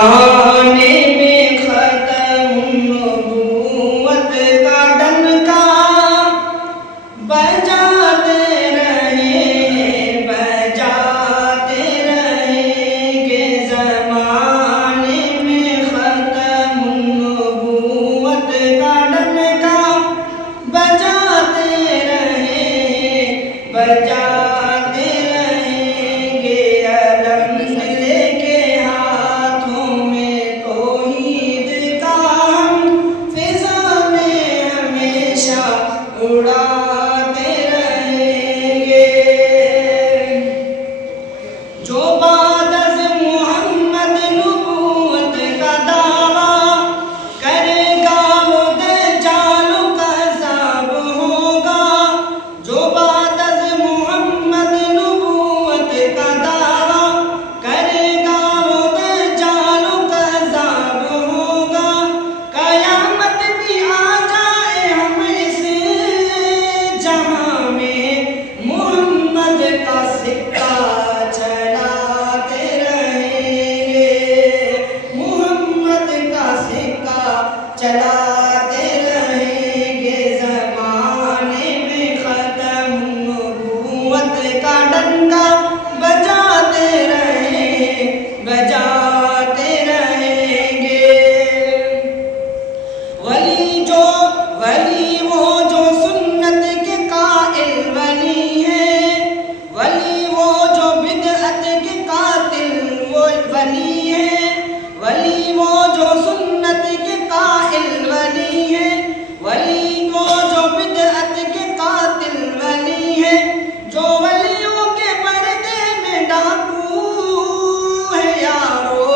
آنے میں ختم نبوت کا ڈنکا بجاتے رہیں گے، زمانے میں ختم نبوت کا ڈنکا بجاتے رہیں گے، علم لے کے ہاتھوں میں توحید کا ہم فضا میں ہمیشہ اڑاتے رہیں گے۔ جو بعد از محمد نبوت کا دعویٰ کرے گا وہ دجال و کذاب ہوگا۔ جو بعد از محمد نبوت کا دعویٰ کرے گا وہ دجال و کذاب ہوگا۔ قیامت بھی آ جائے ہم اس جہاں میں محمد کا سکہ چلاتے رہیں گے، محمد کا سکہ چلاتے رہیں گے، زمانے میں ختم نبوت کا ڈنکا بجاتے رہیں گے۔ ولی وہ جو سنت کے قائل ولی ہے، ولی وہ جو بدعت کے قاتل وہ ولی ہے، ولی وہ جو سنت کے قائل ولی ہے، ولی وہ جو بدعت کے قاتل ولی ہے، جو ولیوں کے پردے میں ڈاکو ہے یارو،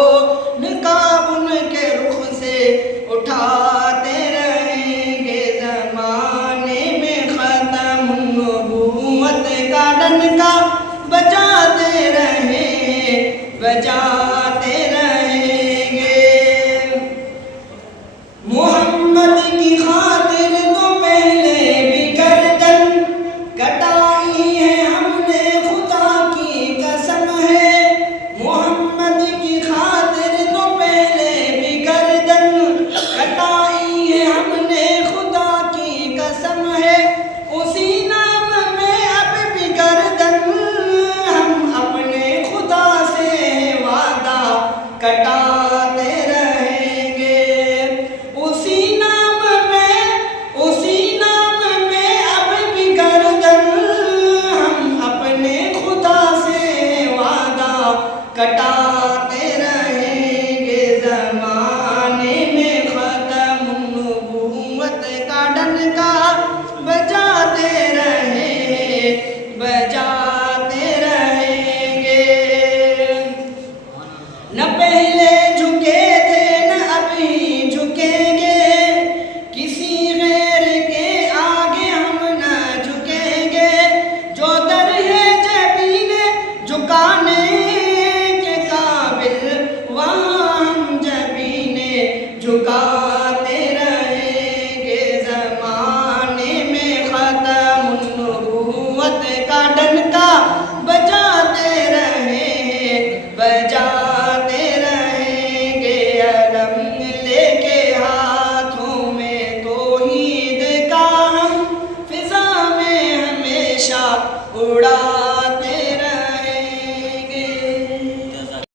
نقاب ان کے رخ سے اٹھاتے رہیں گے، زمانے میں ختم نبوت کا ڈنکا بجاتے رہیں گے۔ محمد کی خاطر تو پہلے بھی گردن کٹائی ہے ہم نے، خدا کی قسم ہے۔ محمد کی خاطر تو پہلے بھی گردن کٹائی ہے ہم نے، خدا کی قسم ہے۔ اسی نام میں اب بھی گردن ہم اپنے خدا سے وعدہ کٹاتے رہیں گے۔ اسی نام میں اب بھی گردن ہم اپنے خدا سے وعدہ کٹاتے رہیں گے، زمانے میں ختم نبوت کا ڈنکا بجاتے رہیں گے۔ نہ پہلے